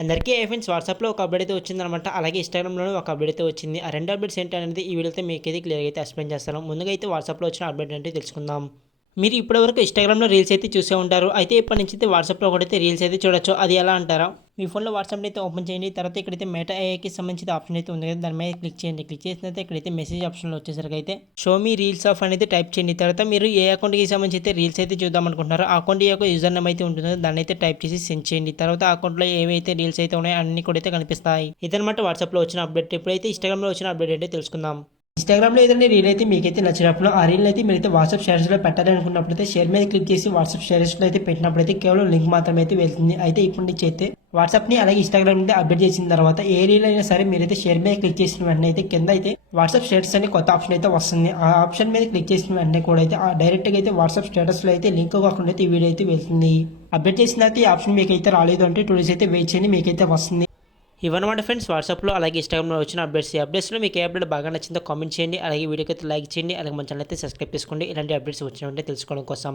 అందరికీ ఫ్రెండ్స్ వాట్సాప్‌లో ఒక అప్డేట్ అయితే వచ్చిందనమాట. అలాగే ఇన్‌స్టాగ్రామ్‌లోనూ ఒక అప్డేట్ అయితే వచ్చింది. ఆ 2 అప్డేట్స్ ఏంటనేది ఈ వీడియోతో మీకైతే క్లియర్‌గా అయితే ఎక్స్‌ప్లెయిన్ చేస్తాను. ముందుగా అయితే వాట్సాప్‌లో వచ్చిన అప్డేట్ అంటే తెలుసుకుందాం. మీరు ఇప్పటివరకు ఇన్‌స్టాగ్రామ్‌లో రీల్స్ అయితే చూసే ఉంటారు. అయితే ఇప్పటి నుంచి అయితే వాట్సాప్‌లో ఒకటైతే రీల్స్ అయితే చూడొచ్చు. అది ఎలా అంటారా? మీ ఫోన్‌లో వాట్సాప్‌ని అయితే ఓపెన్ చేయండి. తర్వాత ఇక్కడైతే మెటా ఏఐకి సంబంధించిన ఆప్షన్ అయితే ఉంది కదా! దాని మీద క్లిక్ చేయండి. క్లిక్ చేసిన తర్వాత ఇక్కడైతే మెసేజ్ ఆప్షన్‌లో వచ్చేసరికి అయితే షో మీ రీల్స్ ఆఫ్ అనేది టైప్ చేయండి. తర్వాత మీరు ఏ అకౌంట్‌కి సంబంధించి అయితే రీల్స్ అయితే చూద్దాం అనుకుంటున్నారో ఆ అకౌంట్ యొక్క యూజర్ నేమ్ అయితే ఉంటుందో దాన్ని అయితే టైప్ చేసి సెండ్ చేయండి. తర్వాత ఆ అకౌంట్‌లో ఏవైతే రీల్స్ అయితే ఉన్నాయో అన్నీ కూడా అయితే కనిపిస్తాయి. ఇదనమాట వాట్సాప్‌లో వచ్చిన అప్డేట్. ఇప్పుడైతే ఇన్‌స్టాగ్రామ్‌లో వచ్చిన అప్డేట్ ఏంటో తెలుసుకుందాం. ఇన్‌స్టాగ్రామ్‌లో ఏదైనా రీల్ అయితే మీకైతే నచ్చినప్పుడు ఆ రీల్‌ని అయితే మీరైతే వాట్సాప్ స్టేటస్‌లో పెట్టాలి అనుకున్నప్పుడైతే షేర్ మీద క్లిక్ చేసి వాట్సాప్ స్టేటస్‌లో అయితే పెట్టినప్పుడైతే కేవలం లింక్ మాత్రమే అయితే వెళ్తుంది. అయితే ఇప్పటి నుంచి అయితే వాట్సాప్‌ని అలాగే ఇన్‌స్టాగ్రామ్ నుండి అప్డేట్ చేసిన తర్వాత ఏ రీల్ అయినా సరే మీరైతే షేర్ మీద క్లిక్ చేసిన వెంటనే అయితే కింద అయితే వాట్సాప్ స్టేటస్ అని కొత్త ఆప్షన్ అయితే వస్తుంది. ఆ ఆప్షన్ మీద క్లిక్ చేసిన వెంటనే కూడా అయితే డైరెక్ట్‌గా అయితే వాట్సాప్ స్టేటస్‌లో అయితే లింక్ కాకుండా అయితే ఈ వీడియో అయితే వెళ్తుంది. అప్డేట్ చేసిన తర్వాత ఈ ఆప్షన్ మీకైతే రాలేదు అంటే 2 డేస్ అయితే వెయిట్ చేయండి మీకైతే వస్తుంది. ఇవన్నమాట ఫ్రెండ్స్ వాట్సాప్‌లో అలాగే ఇన్‌స్టాగ్రామ్‌లో వచ్చిన అప్డేట్స్. ఈ అప్డేట్స్‌లో మీకు ఏ అప్డేట్ బాగా నచ్చిందో కామెంట్ చేయండి. అలాగే వీడియోకి అయితే లైక్ చేయండి. అలాగే మన ఛానల్ అయితే సబ్స్క్రైబ్ చేసుకోండి. ఇలాంటి అప్డేట్స్ వచ్చినవంటే తెలుసుకోవడం కోసం.